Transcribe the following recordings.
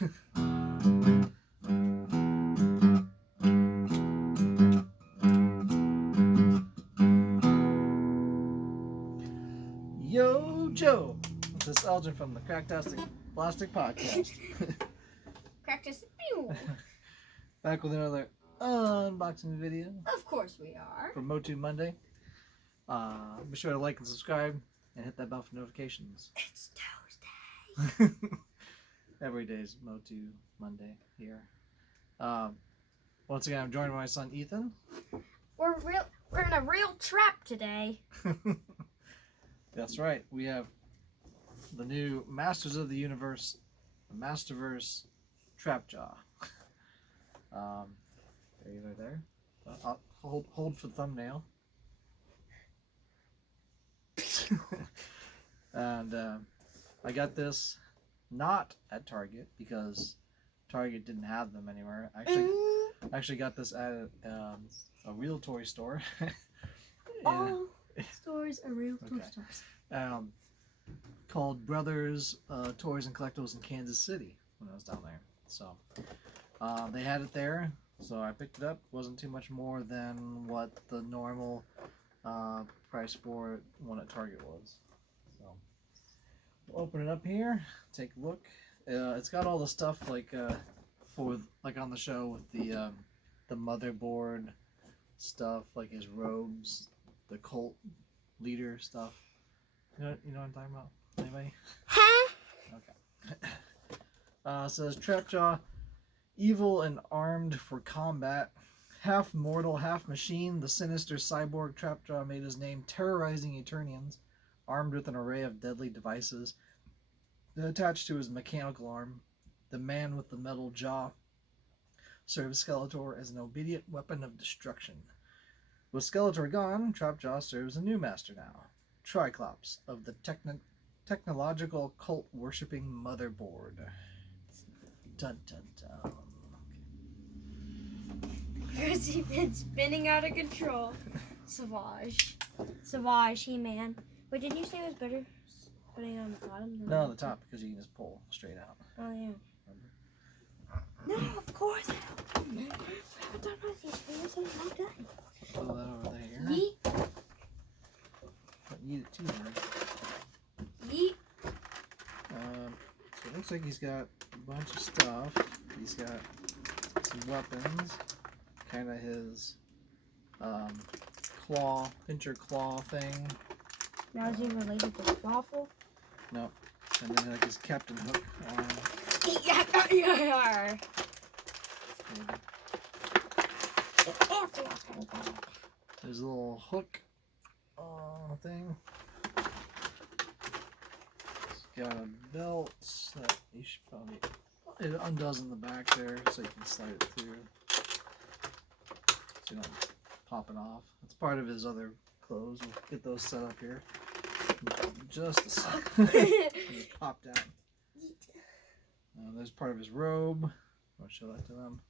Yo, Joe! This is Elgin from the Cracktastic Plastic Podcast. Cracktastic, pew! Back with another unboxing video. Of course we are. For MOTU Monday. Be sure to like and subscribe and hit that bell for notifications. It's Tuesday. Every day's MOTU Monday here. Once again, I'm joined by my son Ethan. We're in a real trap today. That's right. We have the new Masters of the Universe, the Masterverse Trap Jaw. There. I'll hold for the thumbnail. And I got this not at Target because Target didn't have them anywhere. I actually got this at a real toy store. All stores are real toy stores. Called Brothers Toys and Collectibles in Kansas City when I was down there. So they had it there, so I picked it up. Wasn't too much more than what the normal price for one at Target was. So we'll open it up here, take a look. It's got all the stuff like for like on the show with the motherboard stuff, like his robes, the cult leader stuff. You know what I'm talking about? Anybody? Huh? Okay. Says Trapjaw, evil and armed for combat, half mortal, half machine. The sinister cyborg Trapjaw made his name terrorizing Eternians, armed with an array of deadly devices attached to his mechanical arm. The man with the metal jaw serves Skeletor as an obedient weapon of destruction. With Skeletor gone, Trapjaw serves a new master now, Triclops of the technological cult-worshipping motherboard. Dun dun dun. Because he's been spinning out of control. Savage, He-Man. Wait, didn't you say it was better putting it on the bottom? No, on the top, because you can just pull straight out. Oh, yeah. Remember? No, of course. I haven't done one of these videos in a long time. Pull that over there. Yeet. But eat it too, man. Yeet. So it looks like he's got a bunch of stuff. He's got some weapons. Kind of his pincher claw thing. Now is he related to Clawful? No. And then like his Captain Hook arm. Yeah. His little hook thing. He's got a belt that you should probably... It undoes in the back there so you can slide it through. So you don't pop it off. It's part of his other clothes. We'll get those set up here. Just a second. Just pop down. There's part of his robe. I'll show that to them.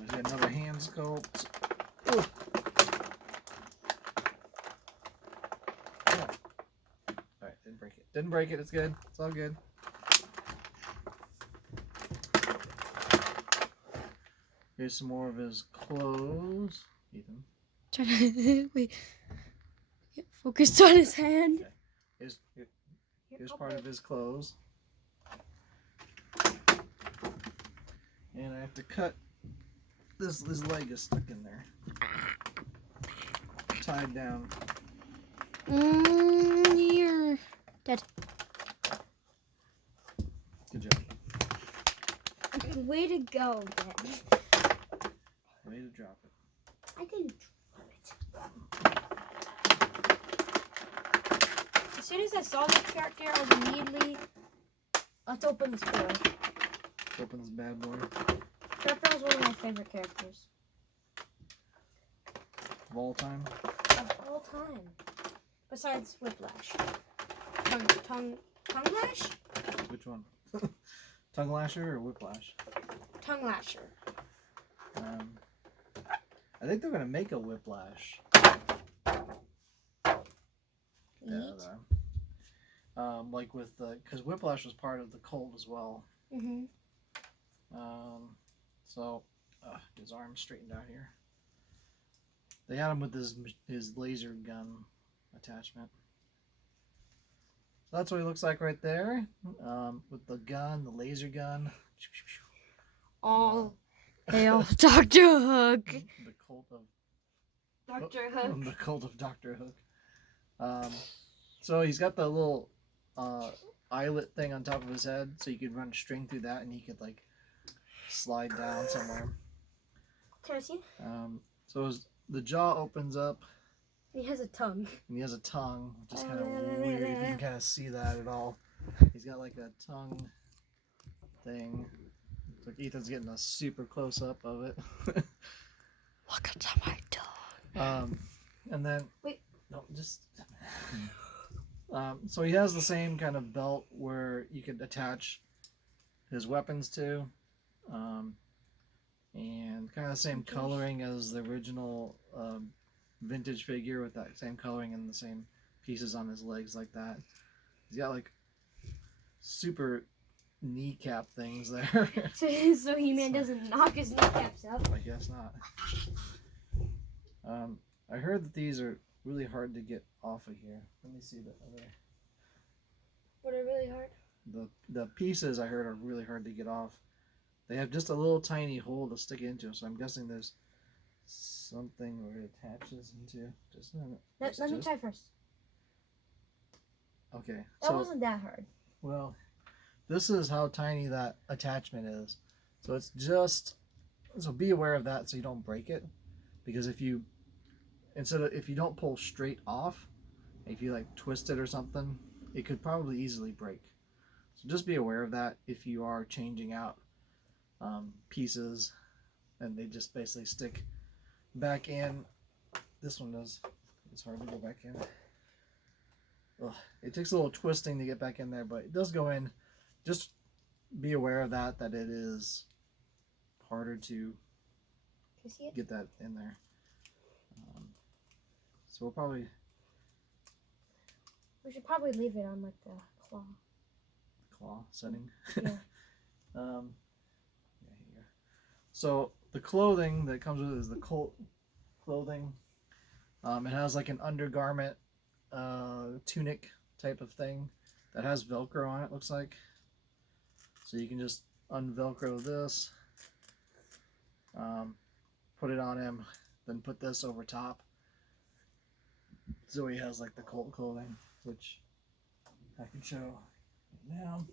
He's got another hand sculpt. Ooh. Yeah. Alright, didn't break it. Didn't break it, it's good. It's all good. Here's some more of his clothes. Ethan. Try to wait. Get focused on his hand. Okay. Here's part of his clothes. And I have to cut this leg is stuck in there. Tied down. You're dead. Good job. Way to go, Ben. Way to drop it. I didn't drop it. As soon as I saw this character, I was immediately... Let's open this boy. Let's open this bad boy. Trapjaw is one of my favorite characters. Of all time? Of all time. Besides Whiplash. Tongue Lash? Which one? Tongue Lasher or Whiplash? Tongue Lasher. I think they're gonna make a Whiplash. like with the, because Whiplash was part of the cult as well. Mhm. So his arm straightened out here. They had him with his laser gun attachment. So that's what he looks like right there, with the gun, the laser gun. All hail Dr. Hook. The cult of Dr. Hook. the cult of Dr. Hook. So he's got the little eyelet thing on top of his head, so you could run a string through that, and he could like slide down somewhere. Can I see? So the jaw opens up. He has a tongue. And he has a tongue, which is kind of weird if you can kind of see that at all. He's got like a tongue thing. It's like Ethan's getting a super close up of it. Look at my tongue. And then wait, no, just. So he has the same kind of belt where you could attach his weapons to, and kind of the same coloring as the original vintage figure, with that same coloring and the same pieces on his legs like that. He's got like super kneecap things there. So He-Man doesn't knock his kneecaps out. I guess not. I heard that these are really hard to get off of here. Let me see the other. What are really hard? The pieces I heard are really hard to get off. They have just a little tiny hole to stick into, so I'm guessing there's something where it attaches into. Just a minute. Let me try first. Okay. That wasn't that hard. Well, this is how tiny that attachment is. So it's just, so be aware of that so you don't break it, because if you don't pull straight off, if you like twist it or something, it could probably easily break. So just be aware of that if you are changing out pieces, and they just basically stick back in. This one does. It's hard to go back in. Ugh. It takes a little twisting to get back in there, but it does go in. Just be aware of that it is harder to get that in there. So we should probably leave it on like the claw setting. Yeah. Yeah, here you go. So the clothing that comes with it is the cult clothing. It has like an undergarment tunic type of thing that has Velcro on it, looks like. So you can just unvelcro this, put it on him, then put this over top. So he has like the cult clothing, which I can show now.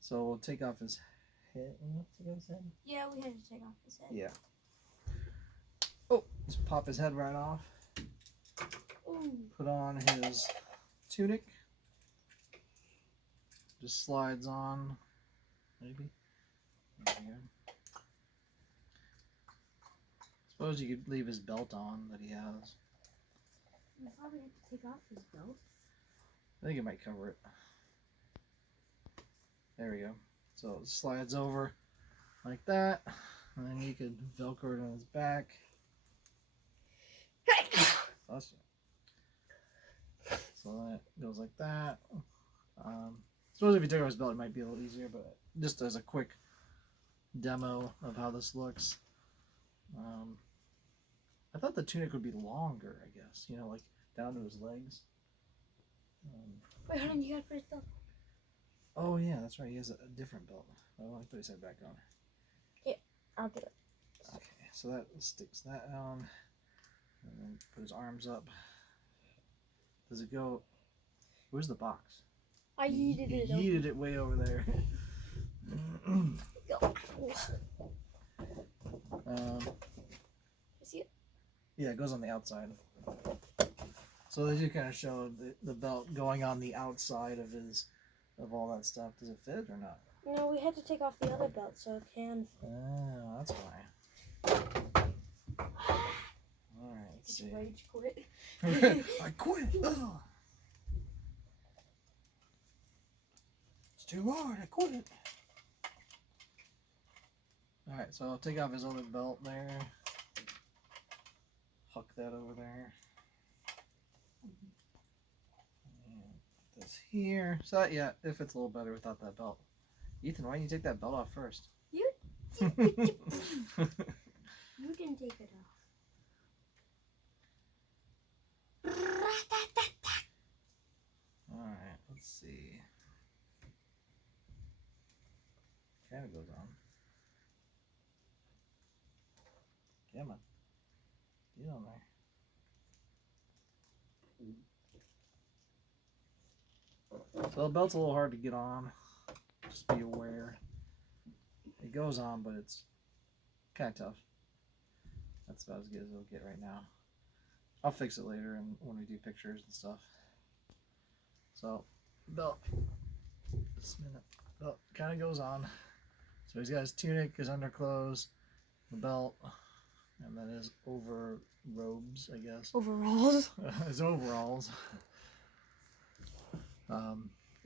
So we'll take off his head. Take off his head? Yeah, we had to take off his head. Yeah. Oh, just pop his head right off. Ooh. Put on his tunic. Just slides on, maybe. There we go. Suppose you could leave his belt on that he has. We probably have to take off his belt. I think it might cover it. There we go. So it slides over like that, and then you could Velcro it on his back. Awesome. So that goes like that. Suppose if you took off his belt, it might be a little easier, but just as a quick demo of how this looks. I thought the tunic would be longer, I guess, you know, like down to his legs. Wait, hold on, you gotta put his belt. Oh yeah, that's right, he has a different belt. Oh, I put his head back on. Yeah, I'll do it. Okay, so that sticks that on, and then put his arms up. Does it go, where's the box? I yeeted it. You yeeted it way over there. See it? Yeah, it goes on the outside. So they do kind of show the belt going on the outside of all that stuff. Does it fit or not? No, we had to take off the other belt so it can fit. Oh, that's why. Alright, let's see. Rage quit. I quit! Ugh. It's too hard, I quit. Alright, so I'll take off his other belt there. Huck that over there. And put this goes here. So that, yeah, it fits a little better without that belt. Ethan, why didn't you take that belt off first? You didn't take it off. Alright, let's see. Kind of goes on. Come on. Get on there. So the belt's a little hard to get on. Just be aware. It goes on, but it's kind of tough. That's about as good as it'll get right now. I'll fix it later and when we do pictures and stuff. So, belt. Just a minute. Belt kind of goes on. So he's got his tunic, his underclothes, the belt, and then his over robes, I guess. Overalls. His overalls.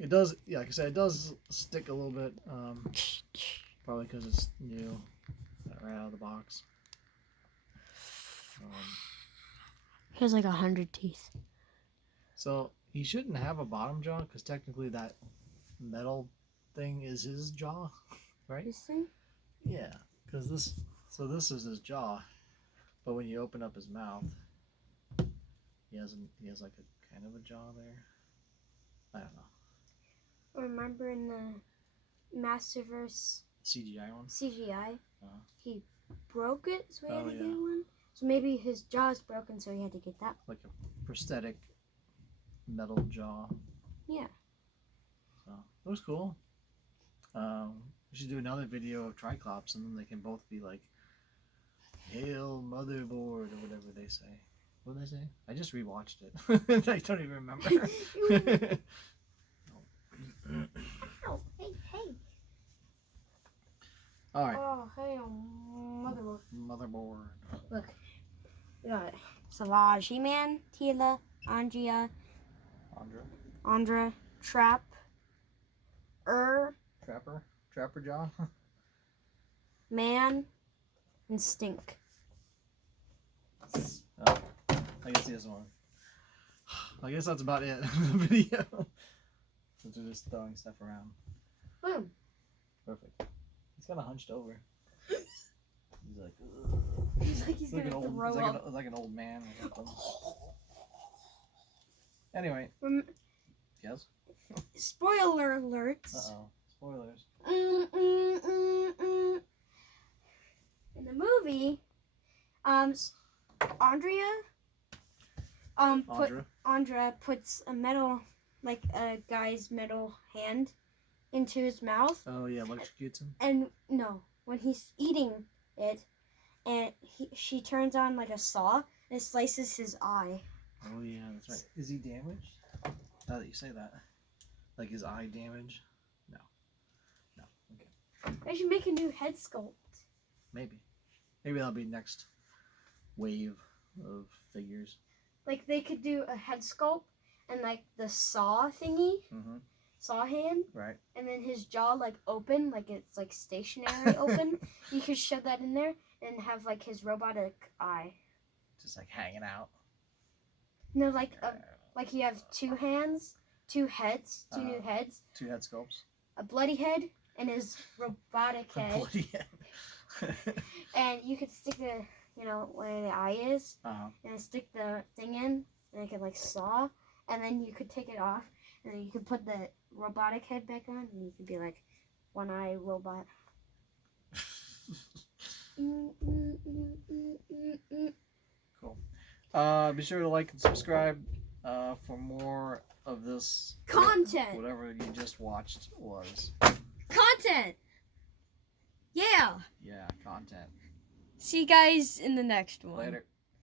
It does, yeah, like I said, it does stick a little bit. Probably because it's new, right out of the box. He has like 100 teeth. So he shouldn't have a bottom jaw because technically that metal thing is his jaw, right? This thing? Yeah, because this is his jaw, but when you open up his mouth, he has like a kind of a jaw there. I don't know. Remember in the Masterverse CGI one? CGI, Uh-huh. he broke it, so he had to yeah. get one. So maybe his jaw's broken, so he had to get that. Like a prosthetic metal jaw. Yeah. So it was cool. We should do another video of Triclops, and then they can both be like, "Hail Motherboard" or whatever they say. What did they say? I just rewatched it. I don't even remember. Ow, hey. All right. Oh, hey, motherboard. Motherboard. Look. We got Savage, He-Man, Tila, Andrea, Andra, Trapper jaw. Man, and Stink. Oh, I guess he has one. I guess that's about it in the video. Since we're just throwing stuff around. Boom. Perfect. He's kind of hunched over. He's like, ugh. He's like he's gonna throw up. Like an old man or something. Anyway. Yes? Spoiler alerts. Uh-oh. Spoilers. In the movie, Andra puts a metal, like a guy's metal hand into his mouth. Oh yeah, electrocutes him. And no, when he's eating it, and she turns on like a saw and it slices his eye. Oh yeah, that's right. Is he damaged? Now that you say that, like his eye damage? No. Okay. I should make a new head sculpt. Maybe that'll be next wave of figures. Like they could do a head sculpt and like the saw thingy, saw hand, right? And then his jaw like open, like it's like stationary open. You could shove that in there and have like his robotic eye. Just like hanging out. No, like you have two hands, two heads, two new heads. Two head sculpts. A bloody head and his robotic head. A bloody head. And you could stick the, where the eye is, and stick the thing in, and it could like saw, and then you could take it off, and then you could put the robotic head back on, and you could be like one eye robot. Cool. Be sure to like and subscribe for more of this Content. Whatever you just watched was. Content. Yeah. Yeah, content. See you guys in the next one. Later.